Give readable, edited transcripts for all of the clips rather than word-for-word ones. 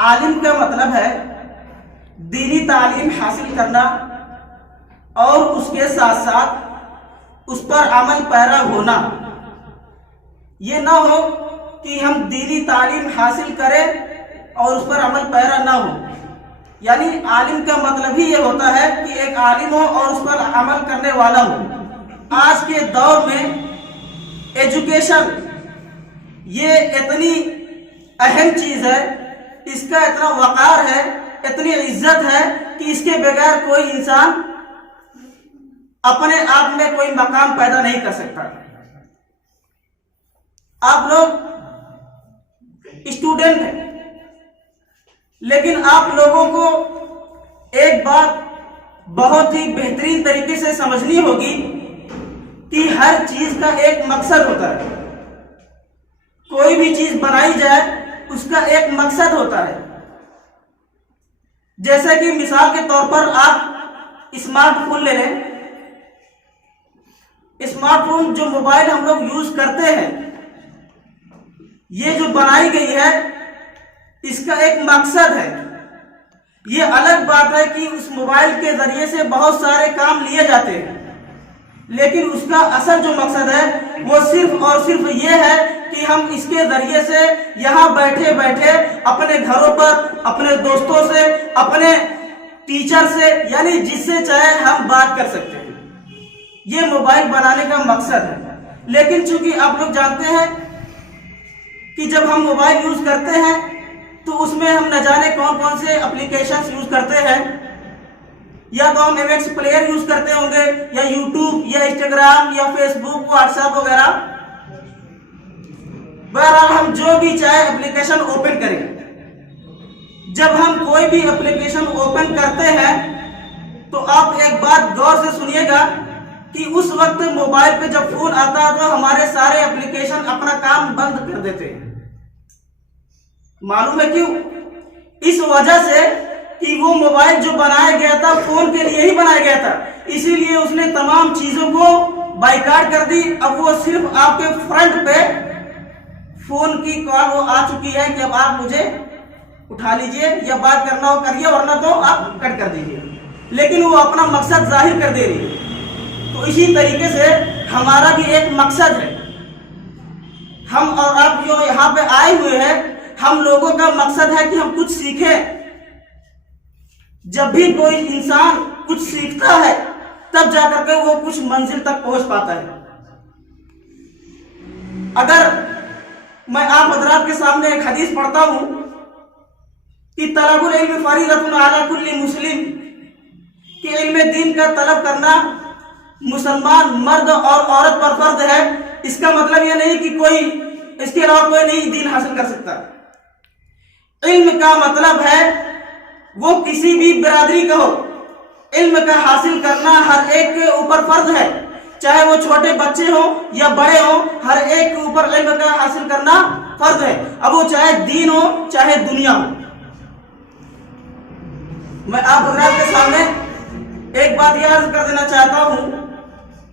عالم کا مطلب ہے دینی تعلیم حاصل کرنا اور اس کے ساتھ ساتھ اس پر عمل پیرا ہونا۔ یہ نہ ہو کہ ہم دینی تعلیم حاصل کریں اور اس پر عمل پیرا نہ ہو۔ یعنی عالم کا مطلب ہی یہ ہوتا ہے کہ ایک عالم ہو اور اس پر عمل کرنے والا ہو۔ آج کے دور میں ایجوکیشن یہ اتنی اہم چیز ہے، اس کا اتنا وقار ہے، اتنی عزت ہے کہ اس کے بغیر کوئی انسان اپنے آپ میں کوئی مقام پیدا نہیں کر سکتا۔ آپ لوگ اسٹوڈنٹ ہیں، لیکن آپ لوگوں کو ایک بات بہت ہی بہترین طریقے سے سمجھنی ہوگی کہ ہر چیز کا ایک مقصد ہوتا ہے۔ کوئی بھی چیز بنائی جائے اس کا ایک مقصد ہوتا ہے۔ جیسے کہ مثال کے طور پر آپ اسمارٹ فون لے لیں۔ اسمارٹ فون جو موبائل ہم لوگ یوز کرتے ہیں، یہ جو بنائی گئی ہے اس کا ایک مقصد ہے۔ یہ الگ بات ہے کہ اس موبائل کے ذریعے سے بہت سارے کام لیے جاتے ہیں، لیکن اس کا اصل جو مقصد ہے وہ صرف اور صرف یہ ہے کہ ہم اس کے ذریعے سے یہاں بیٹھے بیٹھے اپنے گھروں پر اپنے دوستوں سے، اپنے ٹیچر سے، یعنی جس سے چاہے ہم بات کر سکتے ہیں۔ یہ موبائل بنانے کا مقصد ہے۔ لیکن چونکہ آپ لوگ جانتے ہیں کہ جب ہم موبائل یوز کرتے ہیں تو اس میں ہم نہ جانے کون کون سے اپلیکیشنز یوز کرتے ہیں، یا تو ہم ایم ایکس پلیئر یوز کرتے ہوں گے، یا یوٹیوب، یا انسٹاگرام، یا فیس بک، واٹس ایپ وغیرہ۔ بہرحال ہم جو بھی چاہے اپلیکیشن اوپن کریں۔ جب ہم کوئی بھی اپلیکیشن اوپن کرتے ہیں تو آپ ایک بات غور سے سنیے گا کہ اس وقت موبائل پہ جب فون آتا ہے تو ہمارے سارے اپلیکیشن اپنا کام بند کر دیتے ہیں۔ معلوم ہے کیوں؟ اس وجہ سے کہ وہ موبائل جو بنایا گیا تھا فون کے لیے ہی بنایا گیا تھا، اسی لیے اس نے تمام چیزوں کو بائیکاٹ کر دی۔ اب وہ صرف آپ کے فرنٹ پہ فون کی کال وہ آ چکی ہے کہ اب آپ مجھے اٹھا لیجئے، یا بات کرنا ہو کریے، ورنہ تو آپ کٹ کر دیجئے۔ لیکن وہ اپنا مقصد ظاہر کر دے رہی ہے۔ تو اسی طریقے سے ہمارا بھی ایک مقصد ہے۔ ہم اور آپ جو یہاں پہ آئے ہوئے ہیں، ہم لوگوں کا مقصد ہے کہ ہم کچھ سیکھیں۔ جب بھی کوئی انسان کچھ سیکھتا ہے تب جا کر کے وہ کچھ منزل تک پہنچ پاتا ہے۔ اگر میں آپ حضرات کے سامنے ایک حدیث پڑھتا ہوں کہ طلب العلم فریضۃ علی کل مسلم، کہ علم دین کا طلب کرنا مسلمان مرد اور عورت پر فرض ہے، اس کا مطلب یہ نہیں کہ کوئی اس کے علاوہ کوئی نہیں دین حاصل کر سکتا۔ علم کا مطلب ہے وہ کسی بھی برادری کا ہو، علم کا حاصل کرنا ہر ایک کے اوپر فرض ہے، چاہے وہ چھوٹے بچے ہوں یا بڑے ہوں، ہر ایک کے اوپر علم کا حاصل کرنا فرض ہے، اب وہ چاہے دین ہو چاہے دنیا ہو۔ میں آپ حضرات کے سامنے ایک بات یہ عرض کر دینا چاہتا ہوں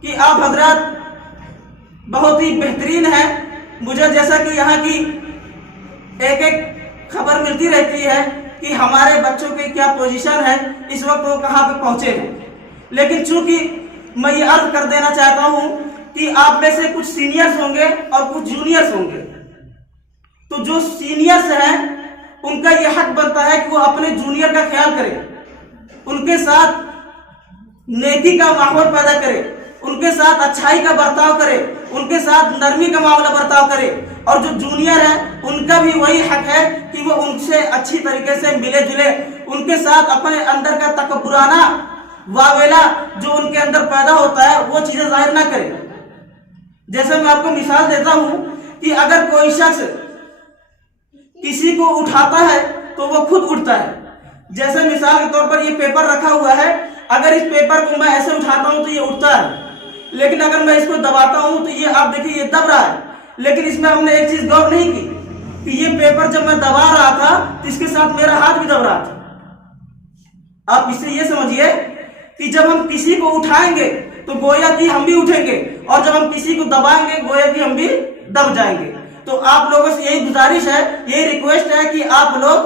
کہ آپ حضرات بہت ہی بہترین ہیں۔ مجھے جیسا کہ یہاں کی ایک ایک خبر ملتی رہتی ہے کہ ہمارے بچوں کی کیا پوزیشن ہے، اس وقت وہ کہاں پہ پہنچے ہیں، لیکن چونکہ میں یہ عرض کر دینا چاہتا ہوں کہ آپ میں سے کچھ سینئرز ہوں گے اور کچھ جونیئرز ہوں گے۔ تو جو سینئرز ہیں ان کا یہ حق بنتا ہے کہ وہ اپنے جونیئر کا خیال کرے، ان کے ساتھ نیکی کا ماحول پیدا کرے، ان کے ساتھ اچھائی کا برتاؤ کرے، ان کے ساتھ نرمی کا معاملہ برتاؤ کرے، اور جو جونیئر ہے ان کا بھی وہی حق ہے کہ وہ ان سے اچھی طریقے سے ملے جلے، ان کے ساتھ اپنے اندر کا تکبرانہ واویلا جو ان کے اندر پیدا ہوتا ہے وہ چیزیں ظاہر نہ کرے۔ جیسے میں آپ کو مثال دیتا ہوں کہ اگر کوئی شخص کسی کو اٹھاتا ہے تو وہ خود اٹھتا ہے۔ جیسے مثال کے طور پر یہ پیپر رکھا ہوا ہے، اگر اس پیپر کو میں ایسے اٹھاتا ہوں تو یہ اٹھتا ہے، لیکن اگر میں اس کو دباتا ہوں تو یہ آپ دیکھیں یہ دب رہا ہے۔ لیکن اس میں ہم نے ایک چیز غور نہیں کی کہ یہ پیپر جب میں دبا رہا تھا تو اس کے ساتھ میرا ہاتھ بھی دب رہا تھا۔ آپ اس سے یہ سمجھیے کہ جب ہم کسی کو اٹھائیں گے تو گویا کہ ہم بھی اٹھیں گے، اور جب ہم کسی کو دبائیں گے گویا کہ ہم بھی دب جائیں گے۔ تو آپ لوگوں سے یہی گزارش ہے، یہی ریکویسٹ ہے کہ آپ لوگ